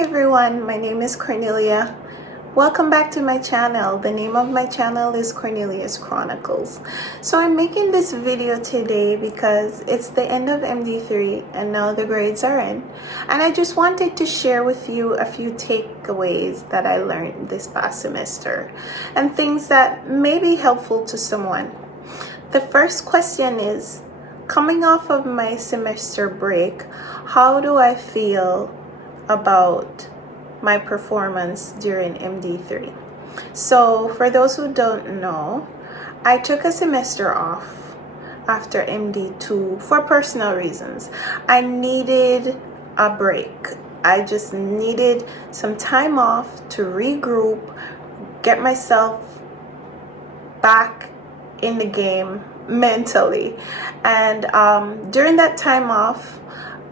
everyone, my name is Cornelia. Welcome back to my channel. The name of my channel is Cornellia's Chronicles. So I'm making this video today because it's the end of MD3 and now the grades are in. And I just wanted to share with you a few takeaways that I learned this past semester and things that may be helpful to someone. The first question is, coming off of my semester break, how do I feel about my performance during MD3? So for those who don't know, I took a semester off after MD2 for personal reasons. I needed a break. I just needed some time off to regroup, get myself back in the game mentally. And during that time off,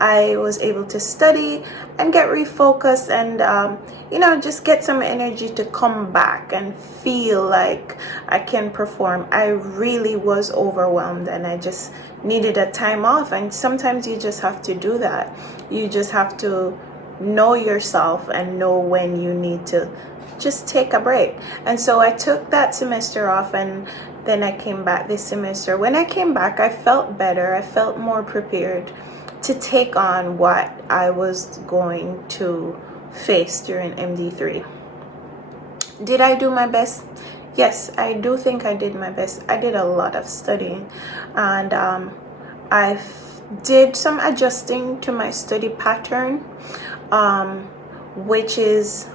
I was able to study and get refocused and just get some energy to come back and feel like I can perform. I really was overwhelmed and I just needed a time off, and sometimes you just have to do that. You just have to know yourself and know when you need to just take a break. And so I took that semester off, and then I came back this semester. When I came back, I felt better. I felt more prepared to take on what I was going to face during MD3. Did I do my best? Yes, I do think I did my best. I did a lot of studying, and I did some adjusting to my study pattern, which is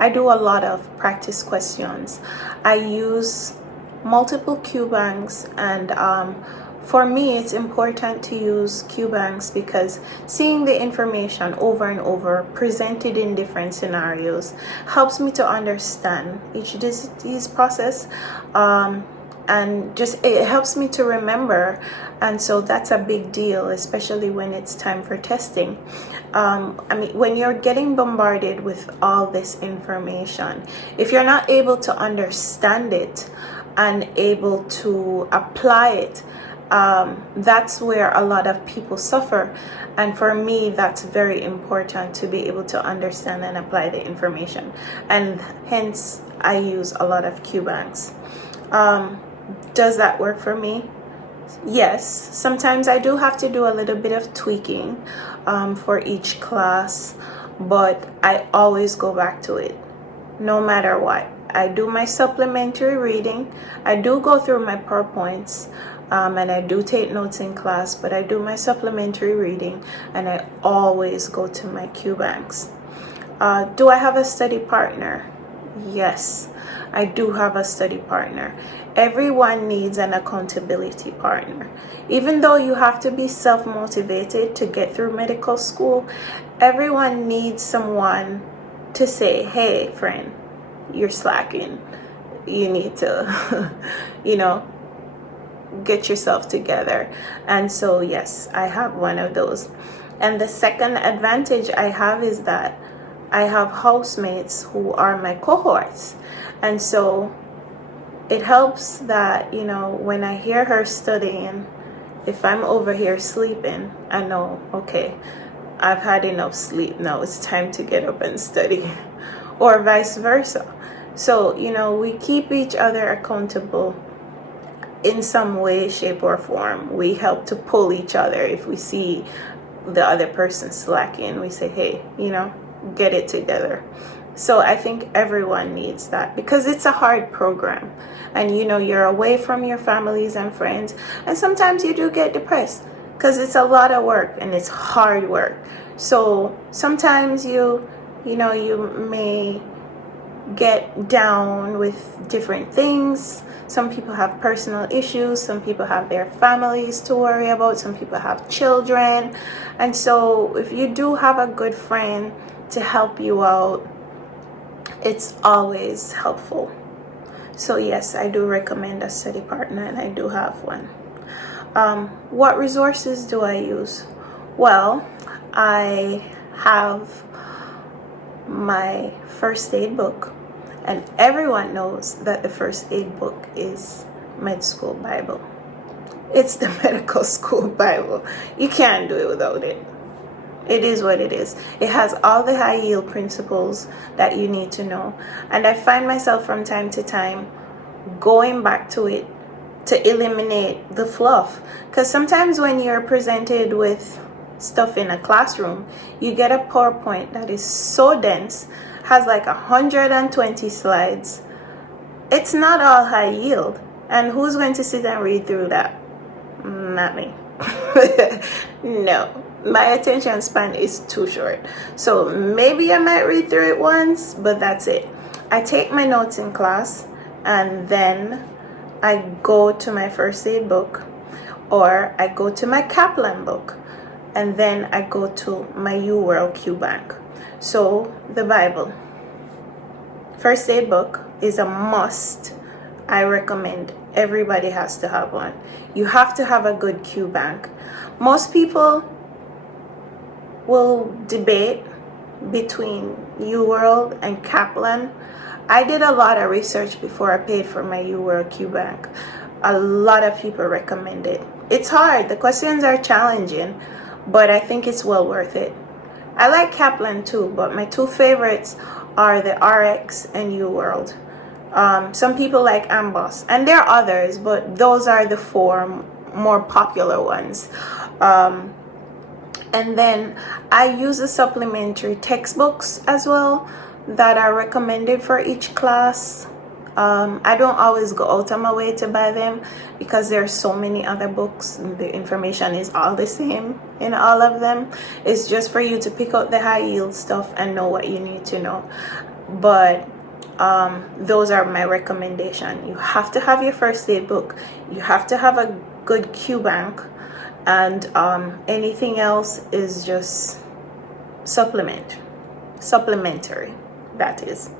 I do a lot of practice questions. I use multiple Q banks, and for me, it's important to use Q banks because seeing the information over and over presented in different scenarios helps me to understand each disease process, and just it helps me to remember. And so that's a big deal, especially when it's time for testing. When you're getting bombarded with all this information, if you're not able to understand it and able to apply it, that's where a lot of people suffer. And for me, that's very important to be able to understand and apply the information, and hence I use a lot of Q banks. Does that work for me? Yes, sometimes I do have to do a little bit of tweaking for each class, but I always go back to it no matter what. I do my supplementary reading. I do go through my PowerPoints, and I do take notes in class, but I do my supplementary reading, and I always go to my Q banks. Do I have a study partner? Yes, I do have a study partner. Everyone needs an accountability partner. Even though you have to be self-motivated to get through medical school, everyone needs someone to say, hey, friend, you're slacking. You need to, get yourself together. And so, yes, I have one of those. And the second advantage I have is that I have housemates who are my cohorts. And so it helps that, when I hear her studying, if I'm over here sleeping, I know, okay, I've had enough sleep now. It's time to get up and study, or vice versa. So, we keep each other accountable in some way, shape, or form. We help to pull each other. If we see the other person slacking, we say, hey, get it together. So I think everyone needs that because it's a hard program, and you're away from your families and friends, and sometimes you do get depressed because it's a lot of work and it's hard work. So sometimes you may get down with different things. Some people have personal issues, some people have their families to worry about, some people have children. And so if you do have a good friend to help you out, it's always helpful. So yes, I do recommend a study partner, and I do have one. What resources do I use? Well, I have my first aid book, and everyone knows that the first aid book is med school Bible. It's the medical school Bible. You can't do it without it. It is what it is. It has all the high yield principles that you need to know. And I find myself from time to time going back to it to eliminate the fluff. Because sometimes when you're presented with stuff in a classroom, you get a PowerPoint that is so dense, has like 120 slides. It's not all high yield. And who's going to sit and read through that? Not me. No, my attention span is too short. So maybe I might read through it once, but that's it. I take my notes in class, and then I go to my first aid book, or I go to my Kaplan book, and then I go to my UWorld Q Bank. So the Bible, first aid book is a must. I recommend everybody has to have one. You have to have a good Q bank. Most people will debate between UWorld and Kaplan. I did a lot of research before I paid for my UWorld Q bank. A lot of people recommend it. It's hard. The questions are challenging, but I think it's well worth it. I like Kaplan too, but my two favorites are the RX and UWorld. Some people like Amboss, and there are others, but those are the four more popular ones. And then I use the supplementary textbooks as well that are recommended for each class. I don't always go out of my way to buy them because there are so many other books. The information is all the same in all of them. It's just for you to pick out the high yield stuff and know what you need to know. But those are my recommendation. You have to have your first aid book. You have to have a good Q bank, and anything else is just supplementary. That is.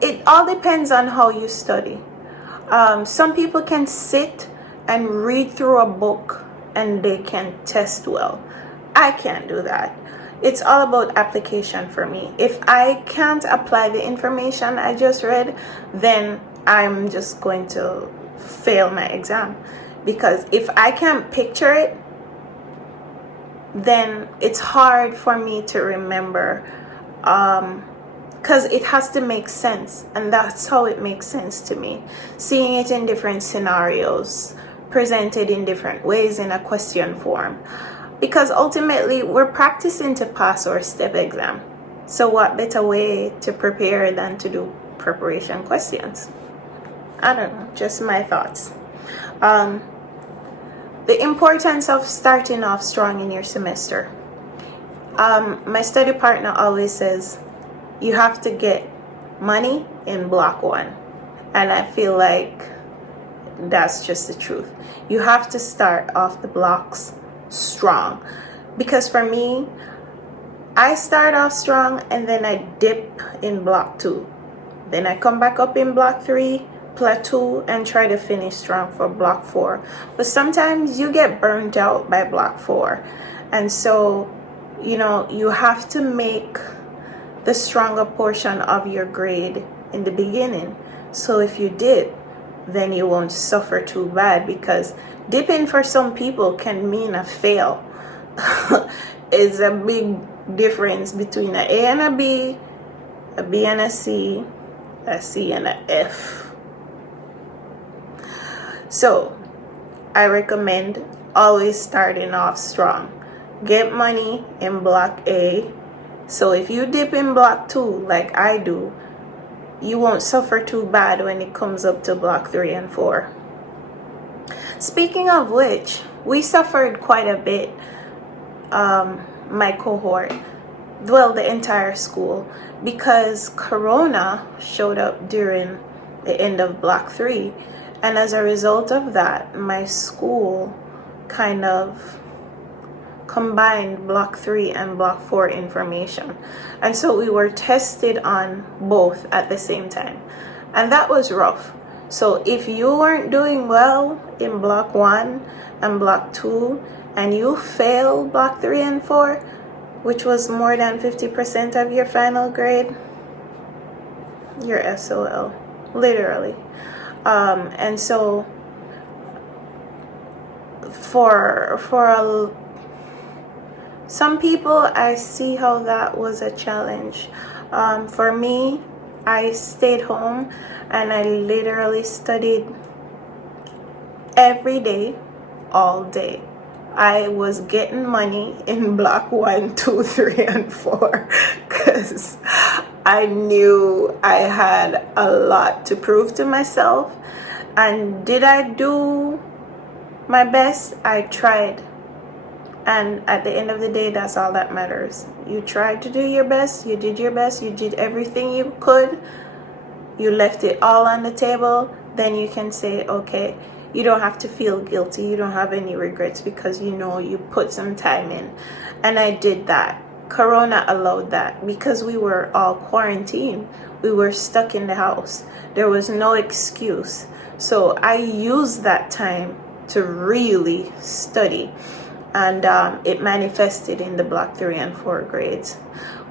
It all depends on how you study. Some people can sit and read through a book and they can test well. I can't do that. It's all about application for me. If I can't apply the information I just read, then I'm just going to fail my exam. Because if I can't picture it, then it's hard for me to remember. Because it has to make sense, and that's how it makes sense to me. Seeing it in different scenarios, presented in different ways in a question form. Because ultimately, we're practicing to pass our STEP exam. So what better way to prepare than to do preparation questions? I don't know, just my thoughts. The importance of starting off strong in your semester. My study partner always says, you have to get money in block one. And I feel like that's just the truth. You have to start off the blocks strong. Because for me, I start off strong and then I dip in block 2. Then I come back up in block 3, plateau, and try to finish strong for block 4. But sometimes you get burnt out by block 4. And so, you have to make the stronger portion of your grade in the beginning. So if you dip, then you won't suffer too bad, because dipping for some people can mean a fail. It's a big difference between an A and a B and a C and a F. So I recommend always starting off strong. Get money in block A. So if you dip in block 2 like I do, you won't suffer too bad when it comes up to block 3 and 4. Speaking of which, we suffered quite a bit, my cohort, well, the entire school, because Corona showed up during the end of block 3. And as a result of that, my school kind of combined block 3 and block 4 information, and so we were tested on both at the same time, and that was rough. So if you weren't doing well in block 1 and block 2 and you failed block 3 and 4, which was more than 50% of your final grade, you're SOL, literally. And so some people, I see how that was a challenge. For me, I stayed home and I literally studied every day, all day. I was getting money in block 1, 2, 3, and 4 because I knew I had a lot to prove to myself. And did I do my best? I tried. And at the end of the day, that's all that matters. You tried to do your best. You did your best. You did everything you could. You left it all on the table. Then you can say, okay, you don't have to feel guilty. You don't have any regrets because you know you put some time in. And I did that. Corona allowed that because we were all quarantined. We were stuck in the house. There was no excuse. So I used that time to really study. And it manifested in the block 3 and 4 grades.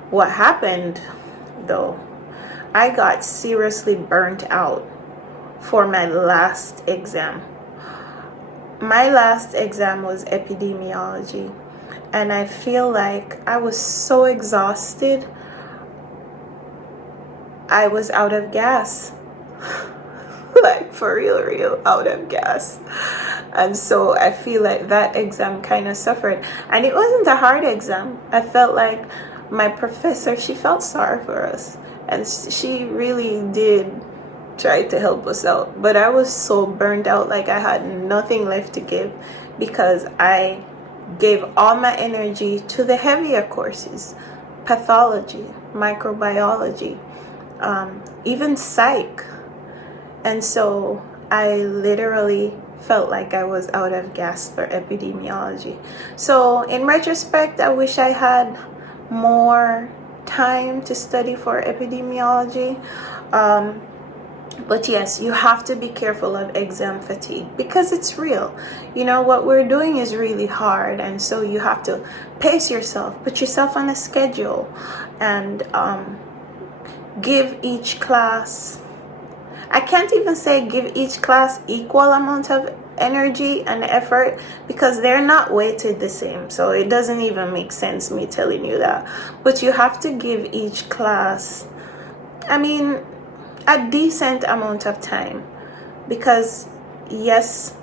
What happened, though, I got seriously burnt out for my last exam. My last exam was epidemiology, and I feel like I was so exhausted, I was out of gas. Like for real out of gas. And so I feel like that exam kind of suffered. And it wasn't a hard exam. I felt like my professor, she felt sorry for us. And she really did try to help us out. But I was so burned out, like I had nothing left to give because I gave all my energy to the heavier courses. Pathology, microbiology, even psych. And so I literally felt like I was out of gas for epidemiology. So in retrospect, I wish I had more time to study for epidemiology. But yes, you have to be careful of exam fatigue because it's real. You know, what we're doing is really hard. And so you have to pace yourself, put yourself on a schedule, and give each class, I can't even say give each class equal amount of energy and effort because they're not weighted the same. So it doesn't even make sense me telling you that. But you have to give each class, a decent amount of time because yes,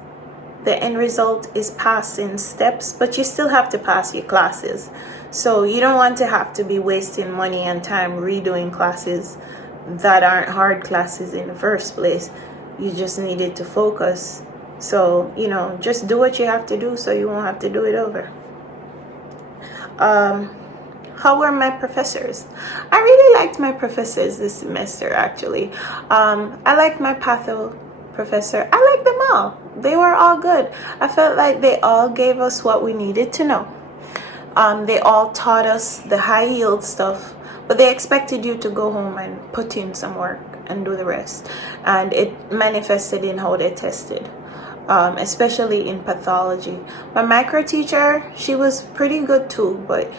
the end result is passing steps, but you still have to pass your classes. So you don't want to have to be wasting money and time redoing classes that aren't hard classes in the first place. You just needed to focus. So, just do what you have to do so you won't have to do it over. How were my professors? I really liked my professors this semester, actually. I liked my patho professor. I liked them all. They were all good. I felt like they all gave us what we needed to know. They all taught us the high yield stuff, but they expected you to go home and put in some work and do the rest. And it manifested in how they tested, especially in pathology. My micro teacher, she was pretty good too, but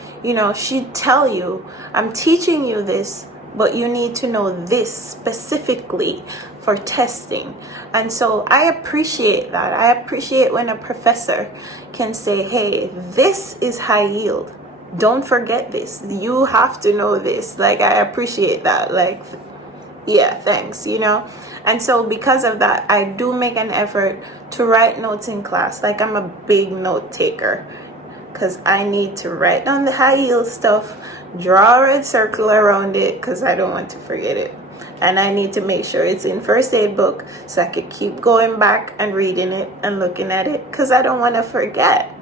she'd tell you, I'm teaching you this, but you need to know this specifically for testing. And so I appreciate that. I appreciate when a professor can say, hey, this is high yield. Don't forget this. You have to know this. Like, I appreciate that. Like, yeah, thanks, And so because of that, I do make an effort to write notes in class. Like, I'm a big note taker because I need to write down the high yield stuff, draw a red circle around it because I don't want to forget it. And I need to make sure it's in first aid book so I could keep going back and reading it and looking at it because I don't want to forget.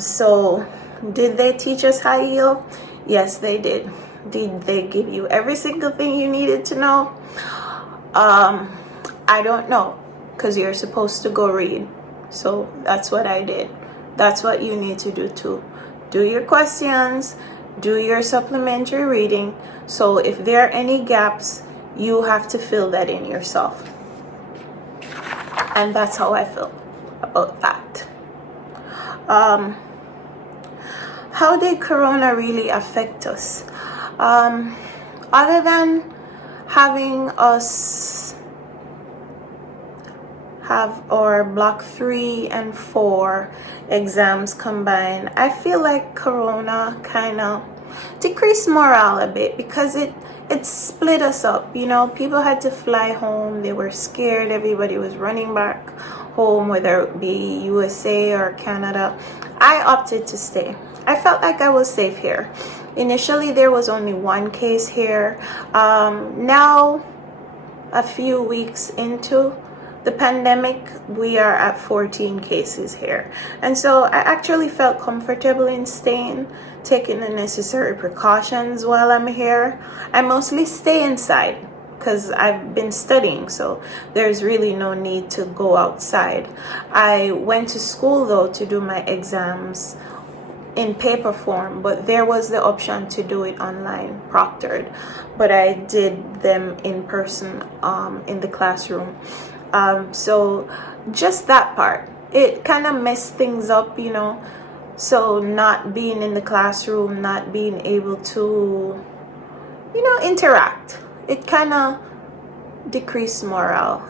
So did they teach us high yield? Yes, they did. Did they give you every single thing you needed to know? I don't know because you're supposed to go read. So that's what I did. That's what you need to do too. Do your questions, do your supplementary reading. So if there are any gaps, you have to fill that in yourself. And that's how I feel about that. How did Corona really affect us? Other than having us have our block 3 and 4 exams combined, I feel like Corona kind of decreased morale a bit because it split us up. You know, people had to fly home, they were scared, everybody was running back home, whether it be USA or Canada. I opted to stay. I felt like I was safe here. Initially there was only one case here. Now, a few weeks into the pandemic, we are at 14 cases here, and so I actually felt comfortable in staying, taking the necessary precautions while I'm here. I mostly stay inside because I've been studying, so there's really no need to go outside. I went to school though to do my exams in paper form, but there was the option to do it online, proctored, but I did them in person in the classroom. So just that part, it kind of messed things up, you know. So not being in the classroom, not being able to, you know, interact, it kind of decreased morale.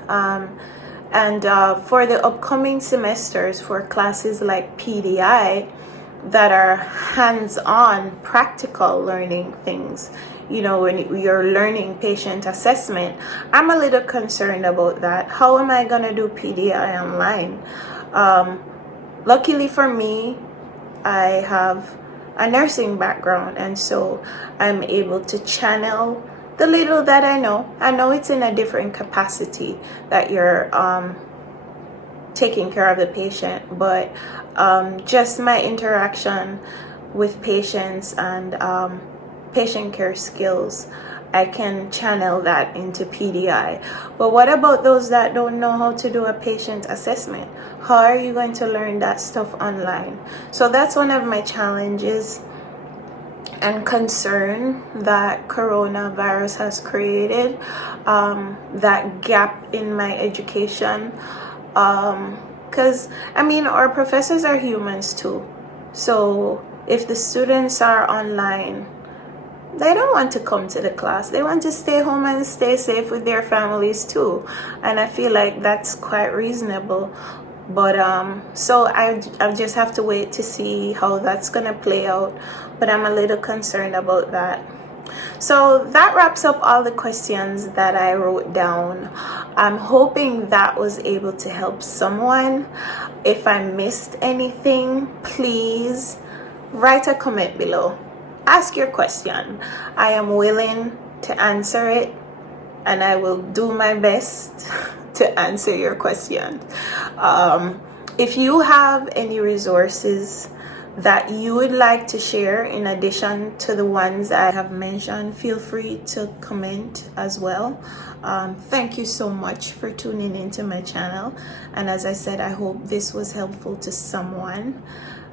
And for the upcoming semesters, for classes like PDI that are hands-on practical learning things, you know, when you're learning patient assessment, I'm a little concerned about that. How am I going to do PDI online? Luckily for me, I have a nursing background, and so I'm able to channel the little that I know. I know it's in a different capacity that you're taking care of the patient, but just my interaction with patients and patient care skills, I can channel that into PDI. But what about those that don't know how to do a patient assessment? How are you going to learn that stuff online? So that's one of my challenges and concern that coronavirus has created, that gap in my education. Because I mean, our professors are humans too. So if the students are online, they don't want to come to the class. They want to stay home and stay safe with their families too. And I feel like that's quite reasonable. But so I just have to wait to see how that's gonna play out. But I'm a little concerned about that. So that wraps up all the questions that I wrote down. I'm hoping that was able to help someone. If I missed anything, please write a comment below. Ask your question. I am willing to answer it, and I will do my best to answer your question. If you have any resources that you would like to share in addition to the ones I have mentioned, feel free to comment as well. Thank you so much for tuning into my channel, and as I said, I hope this was helpful to someone.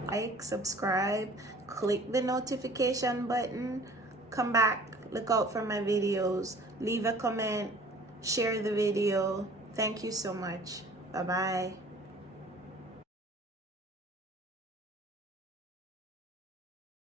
Like, subscribe, click the notification button, come back, look out for my videos, leave a comment, share the video. Thank you so much. Bye bye.